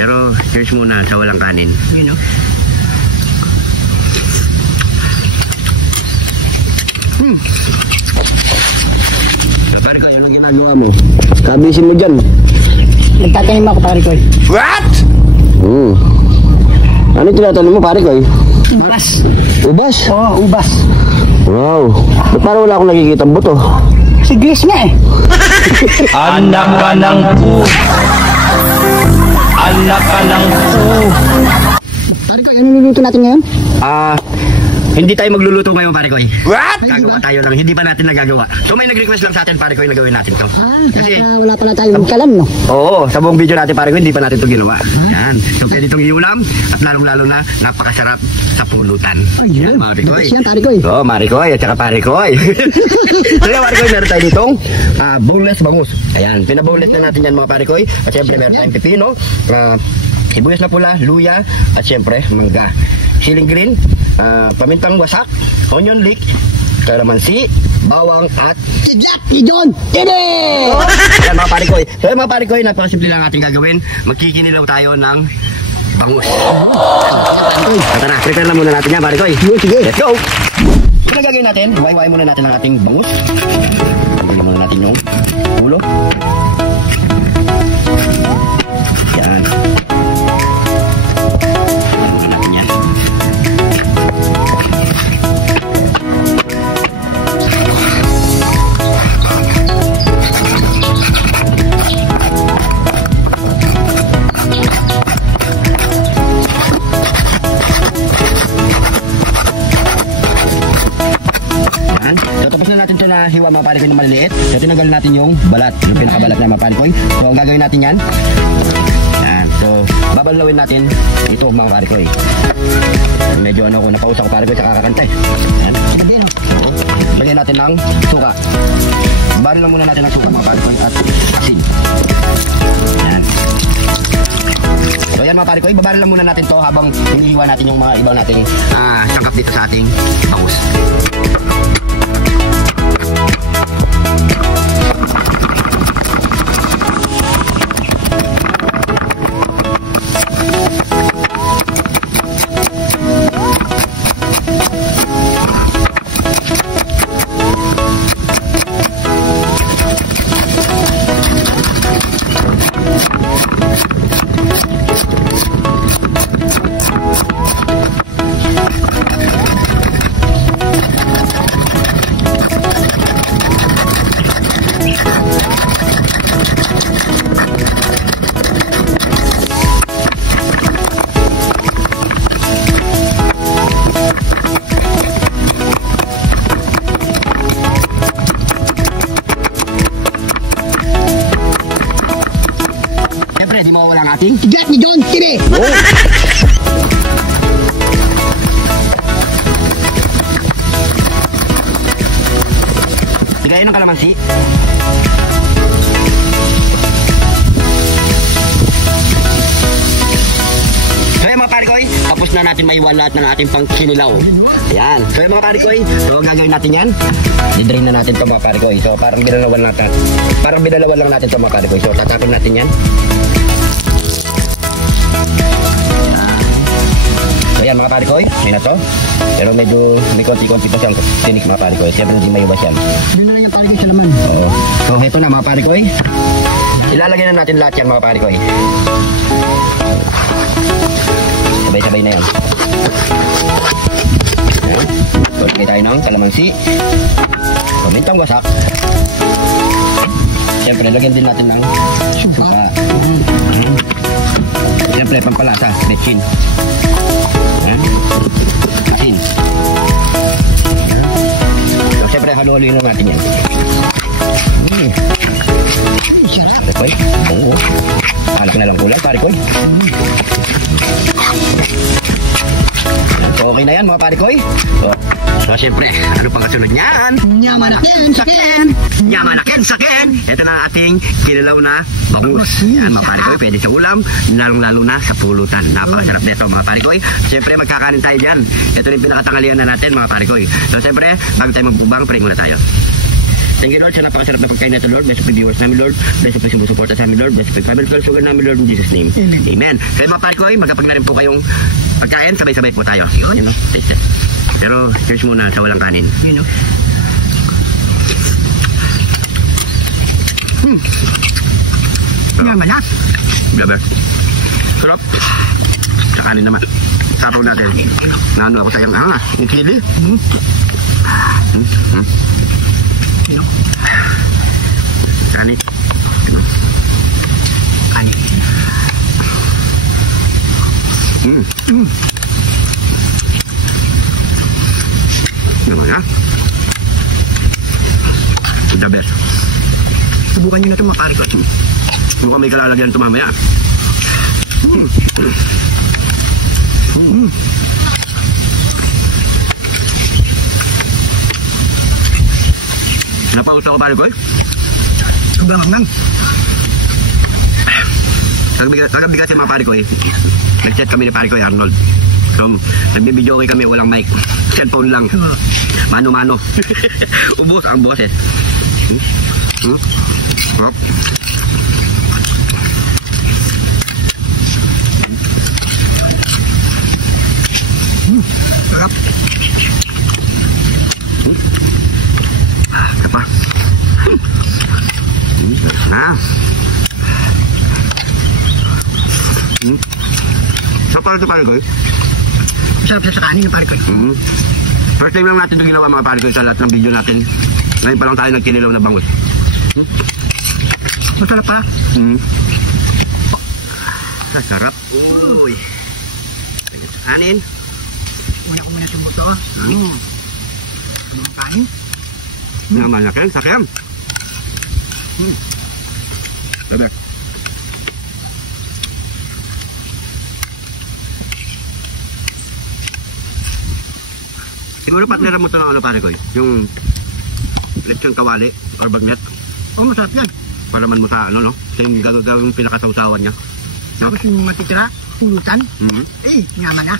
Pero cheers muna sa walang kanin. Yun, no? Pare ko, yun ang ginagawa mo. Kabisin mo dyan. Nagtatanim ako, pare ko. What? Ano tinatanim mo, pare ko? Ubas. Ubas? Oo, ubas. Wow. Ba't parang wala akong nakikita ang buto? Si Grace nga eh. Anak ka ng po. Anak ka ng po. Pare ko, ano niluluto natin ngayon? Hindi tayo magluluto ngayon, pare ko. What? Gagawa tayo lang, hindi pa natin nagagawa. So may nag-request lang sa atin, pare ko, na gawin natin to. Kasi Wala pala tayong kalam, no? oo, sa buong video natin, pare ko, hindi pa natin ito ginawa. Yan. So pwede itong iulam at lalong-lalo na napakasarap sa pulutan. Yan, pare ko. Yan, pare ko. Oo, Marikoy at saka Parikoy. So yan, Marikoy, meron tayo ditong boneless bangus. Ayan, pinaboneless na natin yan, mga Parikoy. At syempre, meron tayong pipino, sibuyas na pula, luya, at syempre, mangga. Siling green, pamintang wasak, onion leek, kalamansi, bawang, at Jack ni John! Tede! yan, mga Parikoy. So yan, mga Parikoy, napakasimple lang ating gagawin. Magkikinilaw tayo ng bangus. Tara, prepare na muna natin yan, Parikoy. Sige. Let's go! Ito na gagawin natin, iwain muna natin ang ating bangus. Tanggalin muna natin yung ulo. Yan. Tanggalin natin yan. So tapos na natin ito na hiwa, mga Parikoy, na maliliit. So tinanggalin natin yung balat, yung pinakabalat na, mga Parikoy. So ang gagawin natin yan. Yan. So babalawin natin ito, mga Parikoy. Medyo ano ko, napausa ko, Parikoy, sa kakakanta eh. Yan. So lagyan natin ng suka. Baril lang muna natin ng suka, mga Parikoy, at asin. Yan. So yan, mga Parikoy, babaril lang muna natin to habang hinihiwa natin yung mga ibang nating sangkap dito sa ating bangus. Di mo wala natin Jack ni John! Tede! Tigayin ng kalamansi. So yung mga Parikoy, tapos na natin maiwan lahat ng ating pang kinilaw. Ayan. So yung mga Parikoy, so gagawin natin yan. I-drain na natin ito, mga Parikoy. So parang binalawan natin. Parang binalawan lang natin ito, mga Parikoy. So tatapin natin yan. So yan, mga Parikoy, yun na to. Pero medyo may konti-konti pa siyang tinik, mga Parikoy. Siyempre hindi may ubas yan. Doon na yung pare ko sa laman. Oo. So ito na, mga Parikoy. Ilalagay na natin lahat yan, mga Parikoy. Sabay-sabay na yan. Ayan. So lagay tayo ng kalamansi, pamintang wasak. Siyempre lagyan din natin ng suka. Siyempre pampalasa, betchin. Asin. So siyempre haluhaluin lang natin yan. Parikoy, oo. Alak na lang kulay, Parikoy. So okay na yan, mga Parikoy. So siyempre, ano pang kasunod niyan? Nyamanakin, sakin! Nyamanakin, sakin! Ito na ating kinilaw na bangus. Yan, mga Parikoy, pwede sa ulam, lalong-lalo na sa pulutan. Napakasarap nito, mga Parikoy. Siyempre, magkakanin tayo dyan. Ito rin pinakatangalian na natin, mga Parikoy. So siyempre, bago tayo magbubang, pray muna tayo. Thank you, Lord, sa napakasarap na pagkain natin, Lord. Bless po yung viewers namin, Lord. Bless po yung sumusuporta sa amin, Lord. Bless po yung family friends, sugar namin, Lord, in Jesus' name. Amen. Kaya mga pare ko, magkapag na rin po kayong pagkain, sabay-sabay po tayo. Yun, taste it. Pero, cheers muna sa walang kanin. Yun, no? Yaman na. Grabe. Sarap. Sa kanin naman. Sapaw natin. Naano ako sa yung, yung chili. Kanin. Kanin. Naman ha? The best. Subukan nyo na ito mga pare ko. Mukhang may kalalagyan ito mamaya. Napausap ko pare ko eh. Kabang-ang. Tagabigat yung mga pare ko eh. Nag-chat kami ni pare ko eh, Arnold. So, nagbibideo kami, walang mic. Cellphone lang. Mano-mano. Ubus ang boses. Hop. Sarap. Apa? Sa para sa pare ko eh. Sarap sa kanin ng pare ko. First time lang natin ito ginawa mga pare ko sa lahat ng video natin. Ngayon pa lang tayo nagkinilaw na bangus. Masarap pala. Sarap. Uy. Kanin. Una ko muna sa buto. Ang kanin. Naman na kain, sakyan. Bebek. Siguro partner mo ito ng ano pare ko eh. Yung lechon kawali or bagnet. Masarap yan. Para man mo sa ano no. Sa yung gagawang pinakasawsawan niya. Tapos yung matitira, pulutan. Yaman na.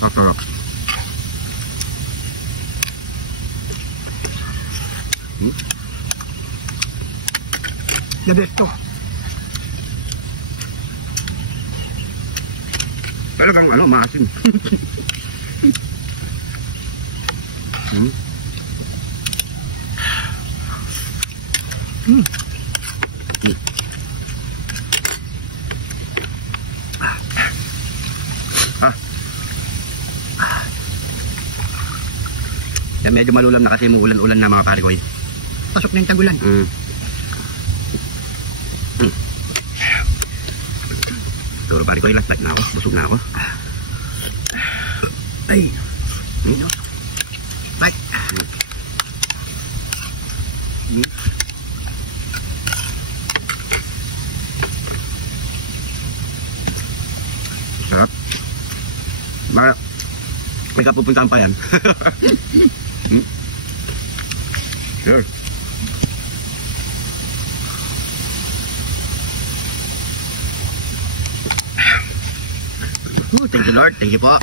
Sarap. The best to. Talagang ano, maasim. Yan, medyo malulam na kasi umuulan-ulan na mga pare ko eh. Pasok na yung tagulan. Siguro pare ko eh, last na ako. Busog na ako. Ay. Ayun. Ay. Sarap. May kapupuntahan pa yan. Sure. Thank you Lord, thank you po.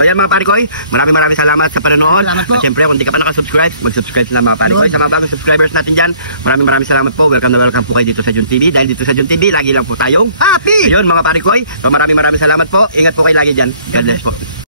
So yan mga parikoy, maraming salamat sa panonood. At syempre kung di ka pa nakasubscribe, mag-subscribe na mga parikoy. Sa mga bagong subscribers natin dyan, maraming salamat po. Welcome na welcome po kayo dito sa Jun TV. Dahil dito sa Jun TV, lagi lang po tayong happy! Ayun mga parikoy, so maraming salamat po. Ingat po kayo lagi dyan. God bless po.